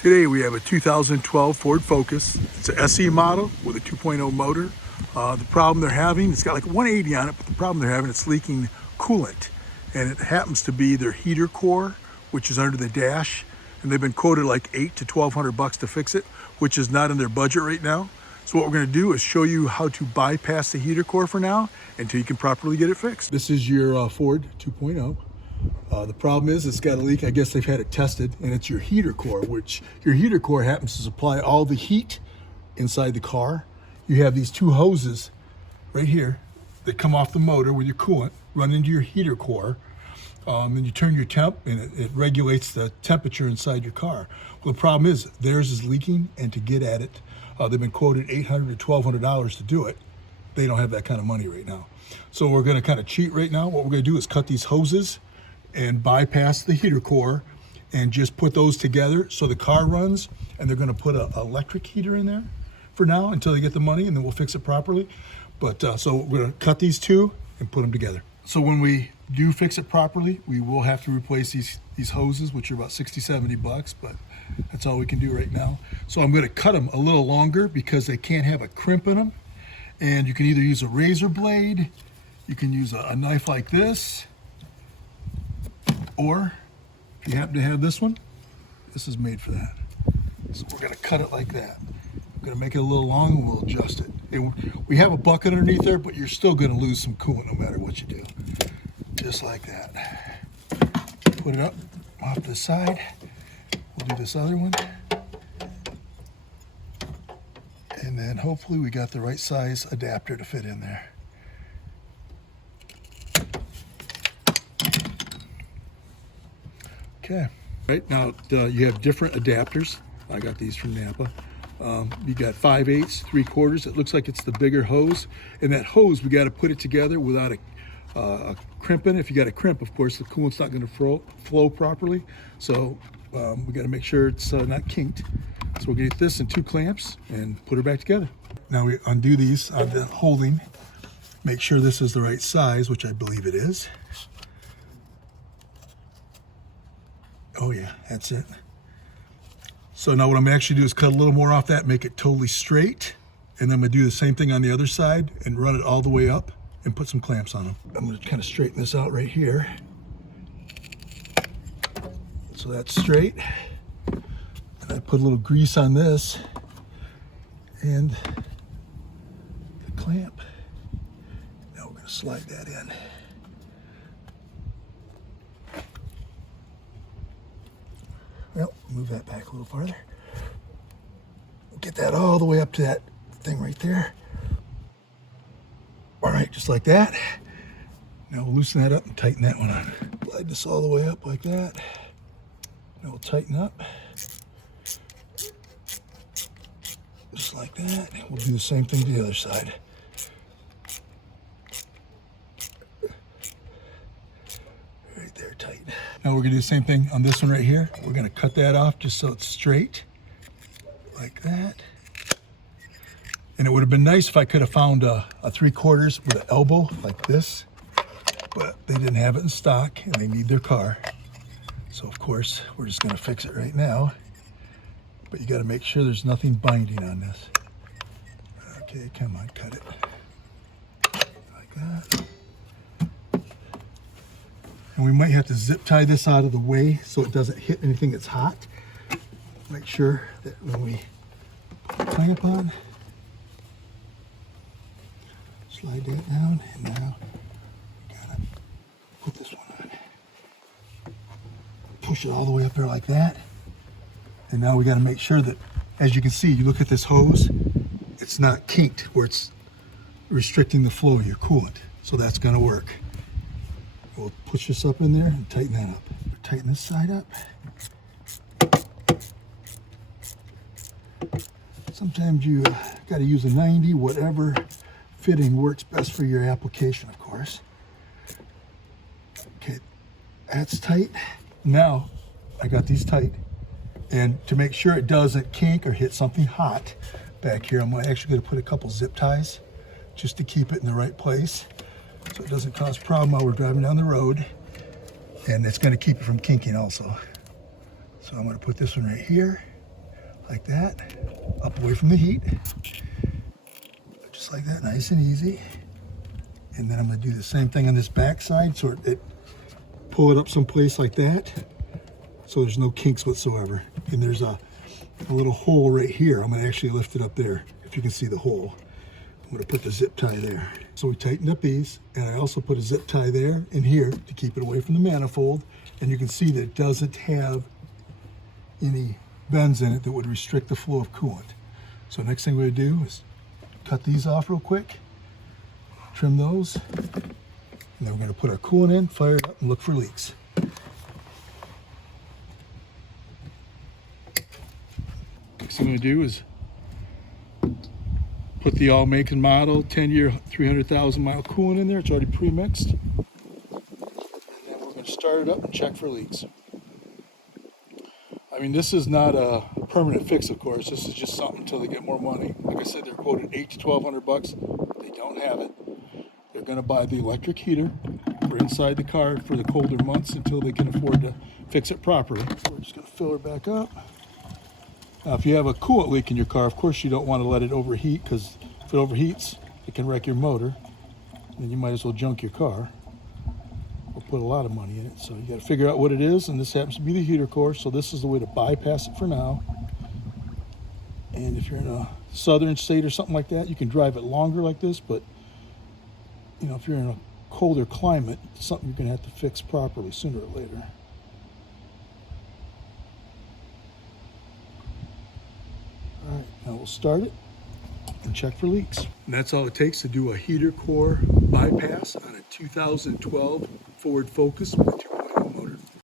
Today we have a 2012 Ford Focus. It's an SE model with a 2.0 motor. The problem they're having, it's got like 180 on it, but the problem they're having, it's leaking coolant. And it happens to be their heater core, which is under the dash. And they've been quoted like $800 to $1,200 to fix it, which is not in their budget right now. So what we're gonna do is show you how to bypass the heater core for now until you can properly get it fixed. This is your Ford 2.0. The problem is it's got a leak. I guess they've had it tested, and it's your heater core, which your heater core happens to supply all the heat inside the car. You have these two hoses right here that come off the motor with your coolant, run into your heater core. Then you turn your temp, and it regulates the temperature inside your car. Well, the problem is theirs is leaking, and to get at it, they've been quoted $800 to $1,200 to do it. They don't have that kind of money right now. So we're going to kind of cheat right now. What we're going to do is cut these hoses and bypass the heater core and just put those together so the car runs, and they're going to put an electric heater in there for now until they get the money, and then we'll fix it properly. But so we're going to cut these two and put them together. So when we do fix it properly, we will have to replace these hoses, which are about $60-$70, but that's all we can do right now. So I'm going to cut them a little longer because they can't have a crimp in them. And you can either use a razor blade, you can use a knife like this, or if you happen to have this one, this is made for that. So we're going to cut it like that. We're going to make it a little long, and we'll adjust it. We have a bucket underneath there, but you're still going to lose some coolant no matter what you do. Just like that. Put it up off to the side. We'll do this other one. And then hopefully we got the right size adapter to fit in there. Okay. Right now you have different adapters. I got these from Napa. You got 5/8, 3/4. It looks like it's the bigger hose. And that hose, we got to put it together without a crimp in it. If you got a crimp, of course, the coolant's not going to flow properly. So we got to make sure it's not kinked. So we'll get this in 2 clamps and put her back together. Now we undo these on the holding. Make sure this is the right size, which I believe it is. Oh yeah, that's it. So now what I'm actually do is cut a little more off that, make it totally straight. And then I'm gonna do the same thing on the other side and run it all the way up and put some clamps on them. I'm gonna kind of straighten this out right here. So that's straight. And I put a little grease on this and the clamp. Now we're gonna slide that in. Well, move that back a little farther. Get that all the way up to that thing right there. All right, just like that. Now we'll loosen that up and tighten that one on. Slide this all the way up like that. Now we'll tighten up. Just like that. We'll do the same thing to the other side. Right there, tight. Now we're gonna do the same thing on this one right here. We're gonna cut that off just so it's straight, like that. And it would have been nice if I could have found a 3/4 with an elbow like this, but they didn't have it in stock and they need their car. So of course, we're just gonna fix it right now. But you gotta make sure there's nothing binding on this. Okay, come on, cut it. Like that. And we might have to zip tie this out of the way so it doesn't hit anything that's hot. Make sure that when we put the clamp on, slide that down, and now we gotta put this one on. Push it all the way up there like that. And now we gotta make sure that, as you can see, you look at this hose, it's not kinked where it's restricting the flow of your coolant. So that's gonna work. We'll push this up in there and tighten that up. Tighten this side up. Sometimes you got to use a 90, whatever fitting works best for your application, of course. Okay, that's tight. Now I got these tight. And to make sure it doesn't kink or hit something hot back here, I'm actually going to put a couple zip ties just to keep it in the right place, so it doesn't cause a problem while we're driving down the road. And it's going to keep it from kinking also. So I'm going to put this one right here. like that, up away from the heat. Just like that, nice and easy. And then I'm going to do the same thing on this back side, so it pull it up someplace like that, so there's no kinks whatsoever. And there's a little hole right here. I'm going to actually lift it up there, if you can see the hole. I'm going to put the zip tie there. So we tightened up these, and I also put a zip tie there and here to keep it away from the manifold. And you can see that it doesn't have any bends in it that would restrict the flow of coolant. So next thing we're going to do is cut these off real quick, trim those, and then we're going to put our coolant in, fire it up, and look for leaks. Next thing I'm going to do is put the all make and model 10-year 300,000 mile coolant in there. It's already pre-mixed. And then we're going to start it up and check for leaks. I mean, this is not a permanent fix, of course. This is just something until they get more money. Like I said, they're quoted $800 to $1,200. They don't have it. They're going to buy the electric heater for inside the car for the colder months until they can afford to fix it properly. So we're just going to fill her back up. Now, if you have a coolant leak in your car, of course you don't want to let it overheat, because if it overheats, it can wreck your motor. Then you might as well junk your car or put a lot of money in it. So you got to figure out what it is, and this happens to be the heater core, so this is the way to bypass it for now. And if you're in a southern state or something like that, you can drive it longer like this, but you know, if you're in a colder climate, it's something you're going to have to fix properly sooner or later. All right, now we'll start it and check for leaks. And that's all it takes to do a heater core bypass on a 2012 Ford Focus with